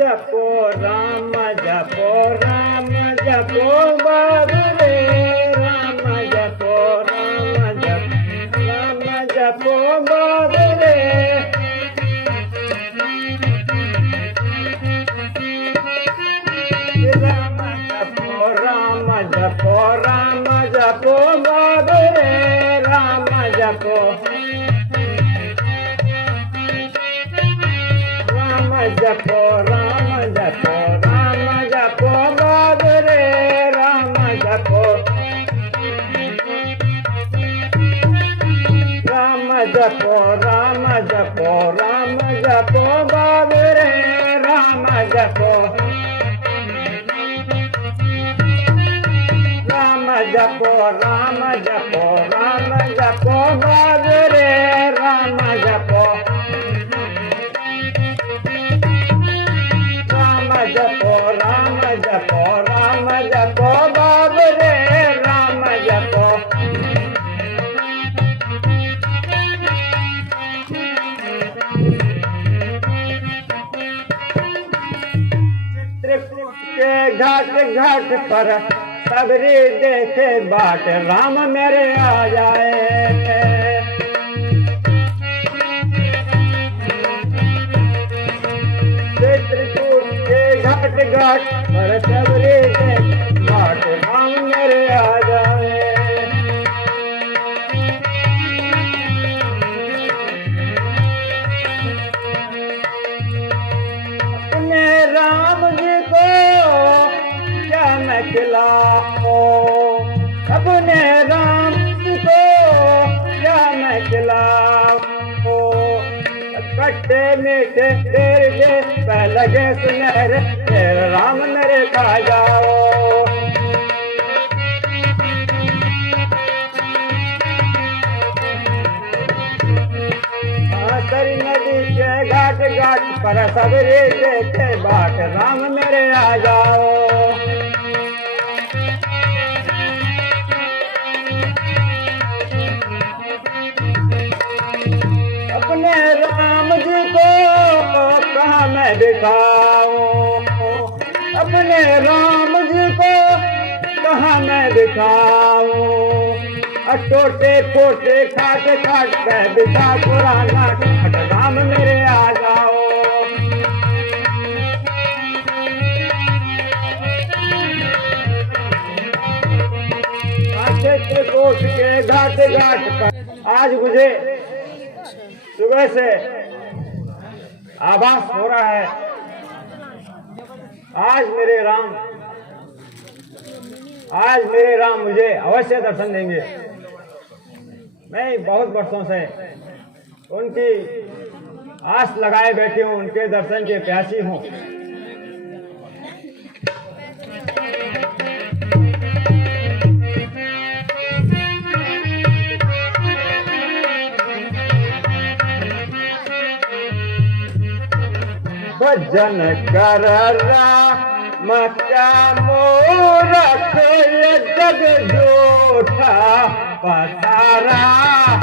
जपो राम जपो बाबू रे राम जपो बाबू रे राम जपो बाबू रे राम जपो जपो बाबू रे राम जपो बाबू रे राम जपो बाबू रे राम जपो बाबू रे राम जपो चित्रकूट के घाट घाट पर सबरी देखे बाट राम मेरे आ जाए चित्रकूट के घाट घाट पर सबरी देखे बाट राम मेरे आ जाए अपने राम जी को क्या मैं खिलाऊं अपने राम जी को क्या मैं खिलाऊं खट्टे मीठे तेरे लगे सुनहरे तेरे राम मेरे खा जाओ आसरी नदी के घाट घाट पर सबरी देखे बाट राम मेरे आ जाओ अपने राम जी को कहाँ मैं दिखाऊं अपने राम जी को कहाँ मैं दिखाऊं टोटे फोटे खाट खाट पे बिठा पुराना खाट राम मेरे आ जाओ चित्रकूट के घाट घाट पर आज मुझे सुबह से आभास हो रहा है आज मेरे राम मुझे अवश्य दर्शन देंगे मैं बहुत वर्षों से उनकी आस लगाए बैठी हूँ उनके दर्शन के प्यासी हूँ भजन कर राम का मूरख जग झूठा पसारा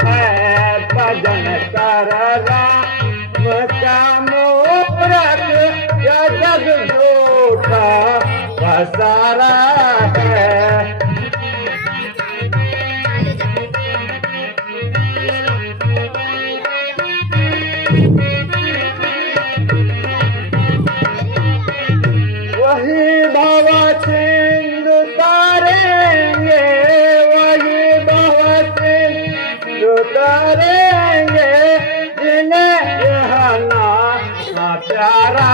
है भजन कर राम का मूरख जग झूठा पसारा है करेंगे जिन्हें यह नाम प्यारा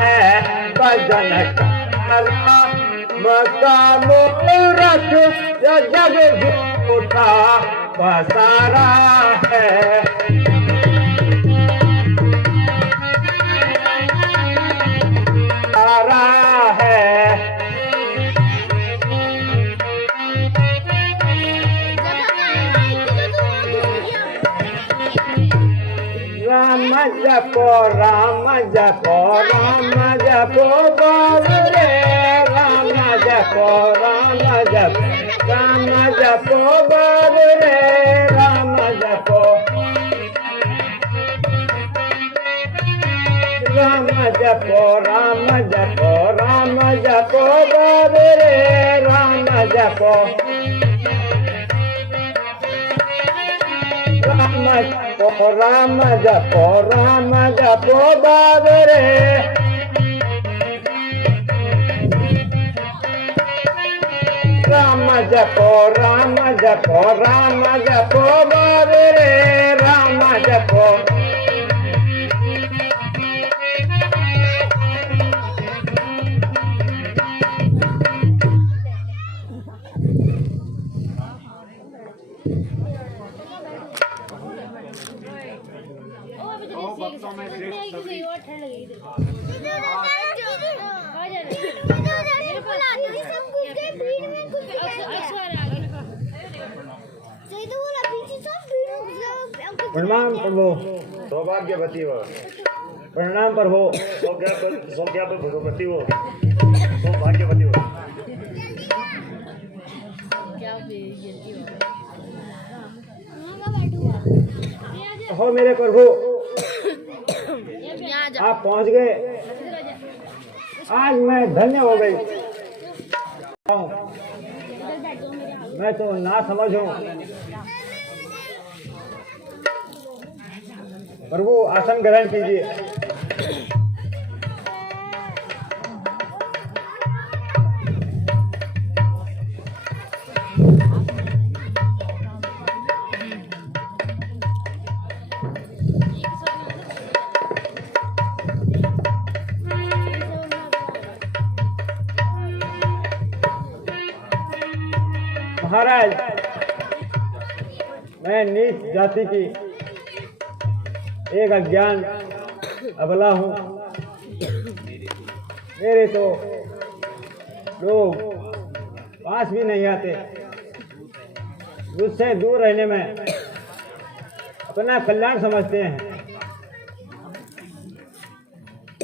है भजन करना मका मूरख जग झूठा पसारा है सारा है राम जपो बाबू रे राम जपो बाबू रे राम जपो जपो राम जपो बाबे रे राम जपो राम जपो बाबे रे राम जपो बाबे रे राम जपो प्रणाम प्रभु सौभाग्यवती हो। प्रणाम प्रभु भगवती हो। सौभाग्यवती हो। हो मेरे प्रभु आप पहुंच गए। आज मैं धन्य हो गई। मैं तो ना समझ हूँ। प्रभु आसन ग्रहण कीजिए। महाराज मैं नीच जाति की एक अज्ञान अबला हूँ। मेरे तो लोग पास भी नहीं आते। मुझसे दूर रहने में अपना कल्याण समझते हैं।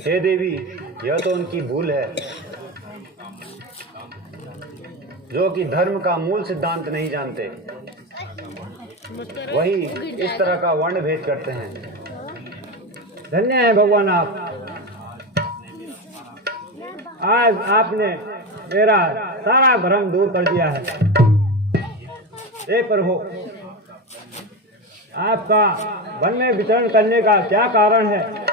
हे देवी, यह तो उनकी भूल है जो कि धर्म का मूल सिद्धांत नहीं जानते। वही इस तरह का वर्ण भेद करते हैं। धन्य है भगवान आप। आज आपने मेरा सारा भ्रम दूर कर दिया है। हे प्रभु, आपका वन में विचरण करने का क्या कारण है?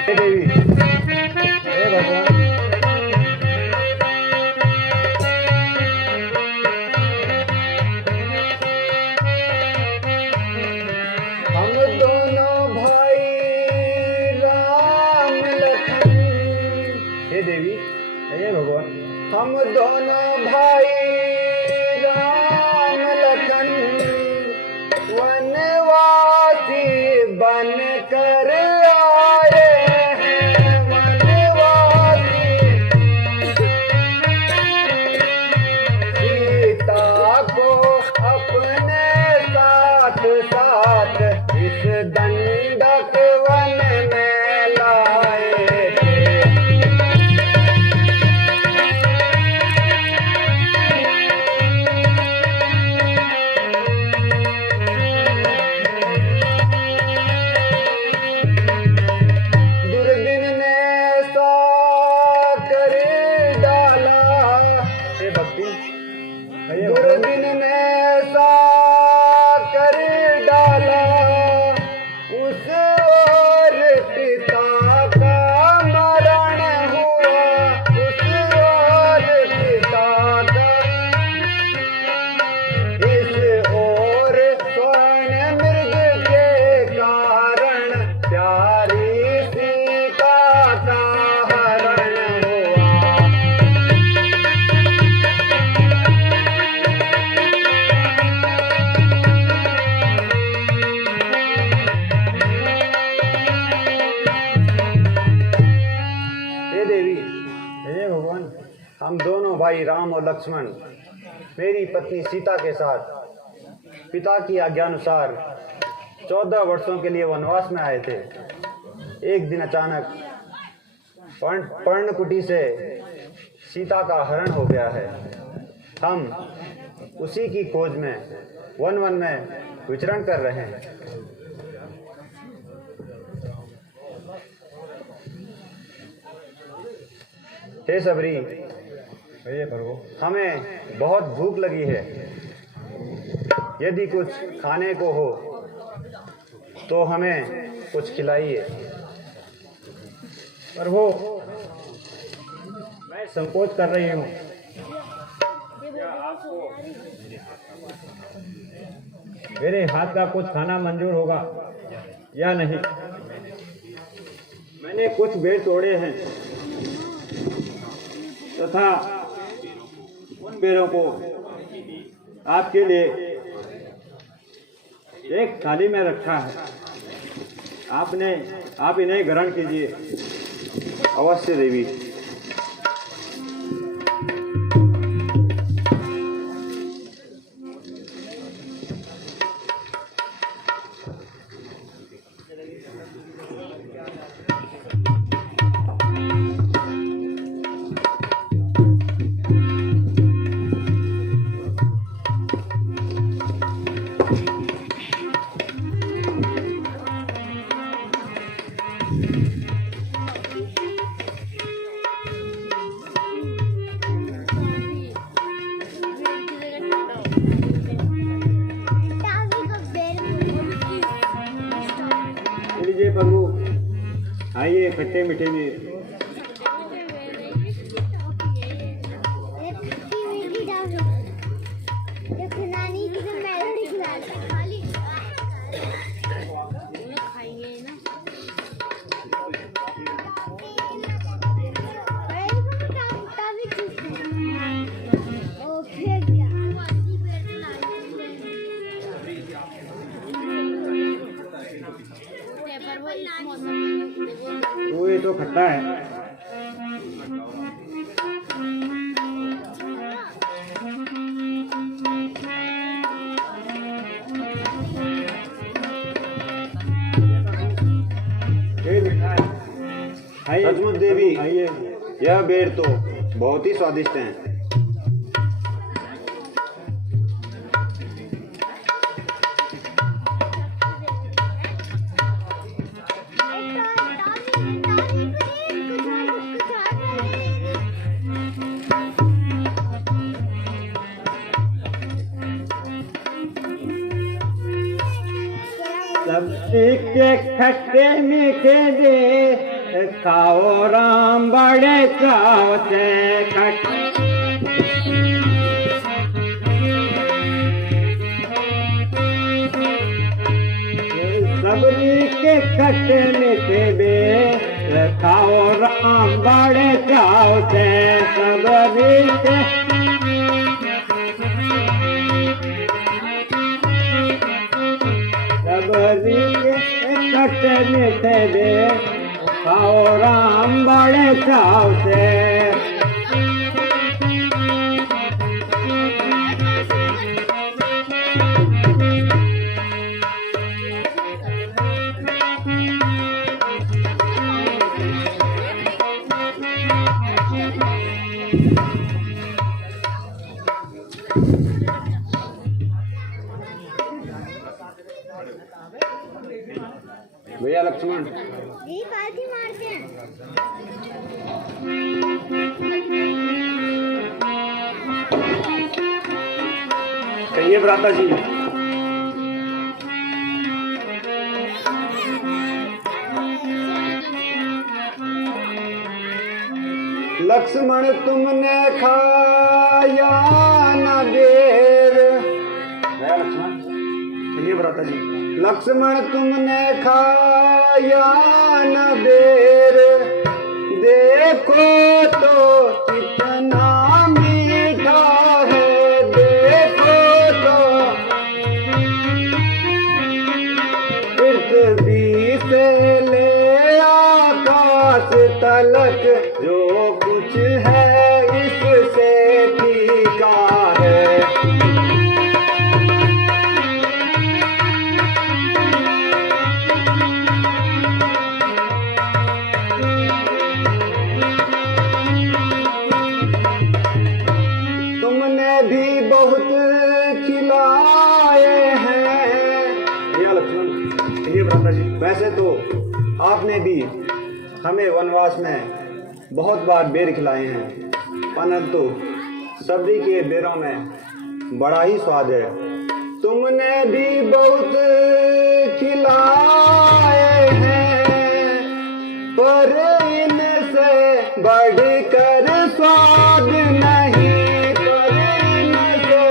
हे देवी, हे भगवान, हम दोनों भाई राम लखन। हे देवी, हे भगवान, हम दोनों भाई राम लखन वनवासी बन कर आए हैं। वनवासी सीता को अपने साथ साथ इस दंडक वन में लाए थे। दुर्दिन ने ऐसा कर डाला। हे भक्ति, दुर्दिन ने ऐसा कर डाला। उस और पिता का मरण हुआ। उस और पिता का। इस और स्वर्ण मृग के कारण प्यारी सीता का हरण हुआ। हे देवी, हे भगवान, हम दोनों भाई राम और लक्ष्मण मेरी पत्नी सीता के साथ पिता की आज्ञानुसार 14 वर्षों के लिए वनवास में आए थे। एक दिन अचानक पर्णकुटी से सीता का हरण हो गया है। हम उसी की खोज में वन वन में विचरण कर रहे हैं। हे सबरी, कहिए प्रभु। हमें बहुत भूख लगी है। यदि कुछ खाने को हो तो हमें कुछ खिलाइए। प्रभु, मैं संकोच कर रही हूँ। क्या आपको मेरे हाथ का कुछ खाना मंजूर होगा या नहीं? मैंने कुछ बेर तोड़े हैं तथा उन बेरों को आपके लिए एक थाली में रखा है। आप इन्हें ग्रहण कीजिए। अवश्य देवी। लीजिए प्रभु, आइए खट्टे मीठे में। तो ये तो खट्टा है। ये मीठा है। आइए सचमुच देवी, आइए। यह बेर तो बहुत ही स्वादिष्ट हैं। सब्जी के खट्टे मीठे दे, खाओ राम बड़े चाव से। सब्जी के खट्टे मीठे दे, खाओ राम बड़े चाव से। सब्जी के खट्टे मीठे दे, खाओ राम बड़े चाव से। भैया लक्ष्मण, यही पालथी मारते हैं। कहिए भ्राता जी। लक्ष्मण तुमने खाया न बेर। भैया लक्ष्मण, कहिए भ्राता जी। लक्ष्मण तुमने खाया न बेर, देखो तो कितना मीठा है। देखो तो पृथ्वी से ले आकाश तलक जो कुछ है इससे फीका है। तुमने भी खिलाए हैं। या लक्ष्मण, ये भ्राता जी, वैसे तो आपने भी हमें वनवास में बहुत बार बेर खिलाए हैं, परंतु सबरी के बेरों में बड़ा ही स्वाद है। तुमने भी बहुत खिलाए हैं, पर इनसे बढ़कर स्वाद नहीं, पर इनसे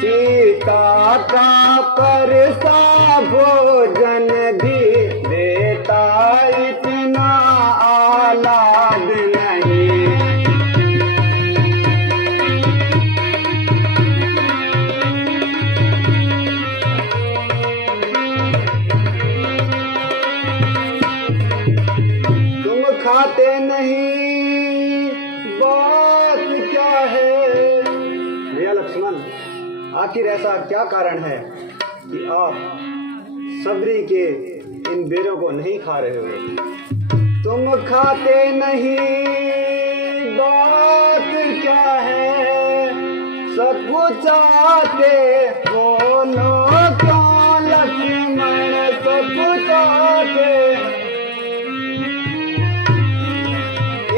सीता का परसा भोजन भी देता इतना आलाद नहीं। तुम खाते नहीं, बात क्या है? भैया लक्ष्मण, आखिर ऐसा क्या कारण है कि आप सबरी के इन बेरों को नहीं खा रहे हो? तुम खाते नहीं, बात क्या है? सब चाहते बोलो क्यों लक्ष्मण, सब चाहते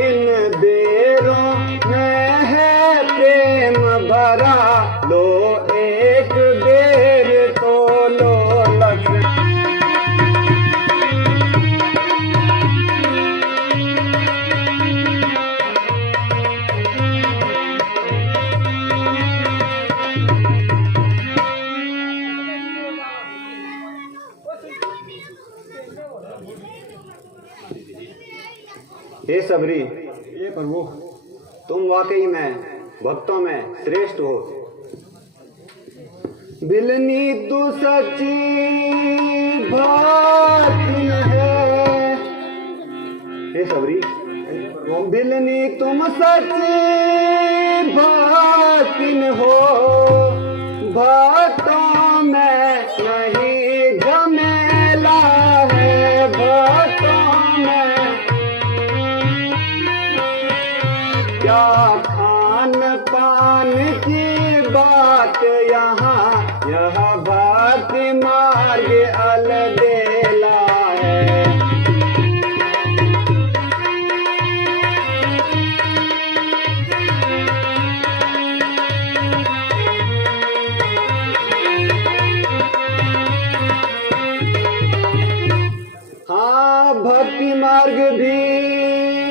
इन बेरों में है प्रेम भरा, लो एक बेर तो लो लक्ष्मण। हे सबरी, ये प्रभु, तुम वाकई में भक्तों में श्रेष्ठ हो। बिलनी तू सच्ची भातिन है। हे सबरी, बिलनी तुम सच्ची भातिन हो, भक्तों में नहीं झमेला है, भक्तों में क्या खान पान की बात यहाँ, यह भक्ति मार्ग अलबेला है। हाँ, भक्ति मार्ग भी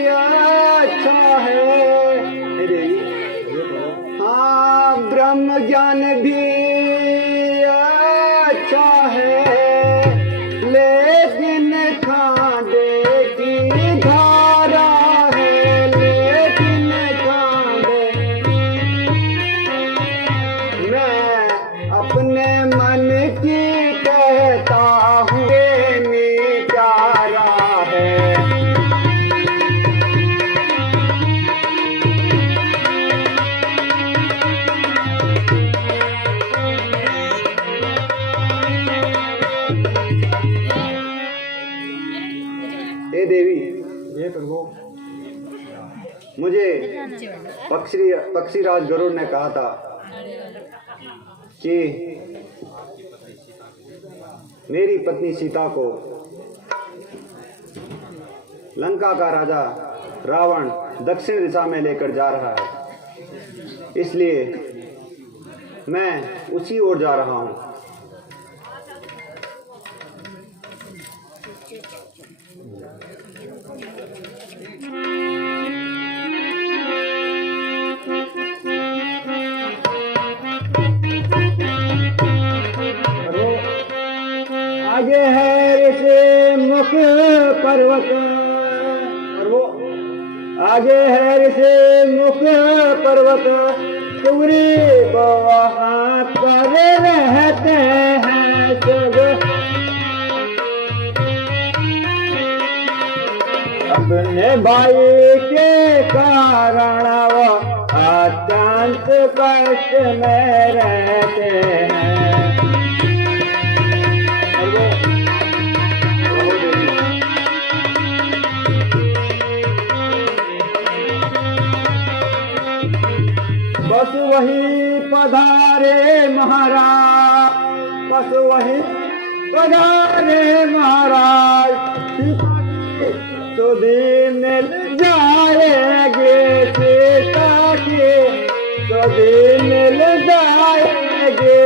अच्छा है। हाँ, ब्रह्म ज्ञान भी अच्छा है, लेकिन खांडे की धारा है, लेकिन खांडे। मैं अपने मन की कहता हूँ, प्यारा है। हे देवी, ये प्रभु, मुझे पक्षीराज गरुड़ ने कहा था कि मेरी पत्नी सीता को लंका का राजा रावण दक्षिण दिशा में लेकर जा रहा है, इसलिए मैं उसी ओर जा रहा हूं। आगे है ऋषि मुख पर्वत, और वो आगे है ऋषि मुख पर्वत, सुग्री वहाँ पर रहते हैं सब। अपने भाई के कारण वो अत्यंत कष्ट में रहते हैं। बस वही पधारे महाराज, बस वही पधारे महाराज, सुधी मिल जाएगे सीता के, सुधी मिल जाएगे,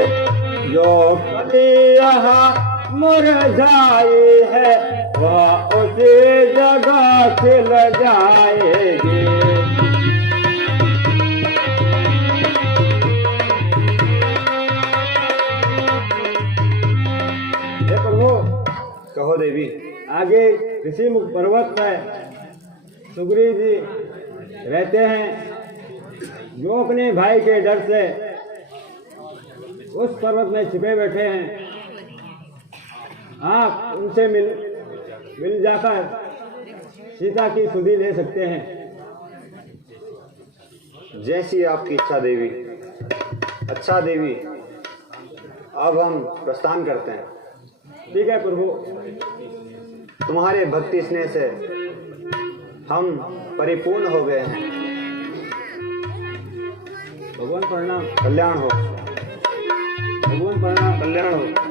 जो कभी यहाँ मुरझाई है वह उसी जगह खिल जाएगी। हे प्रभु, कहो देवी। आगे ऋषि मुख पर्वत में सुग्रीव जी रहते हैं, जो अपने भाई के डर से उस पर्वत में छिपे बैठे हैं। आप उनसे मिल जाकर सीता की सुधि ले सकते हैं। जैसी आपकी इच्छा देवी। अच्छा देवी, अब हम प्रस्थान करते हैं। ठीक है प्रभु। तुम्हारे भक्ति स्नेह से हम परिपूर्ण हो गए हैं। भगवान प्रणाम। कल्याण हो। भगवान प्रणाम। कल्याण हो।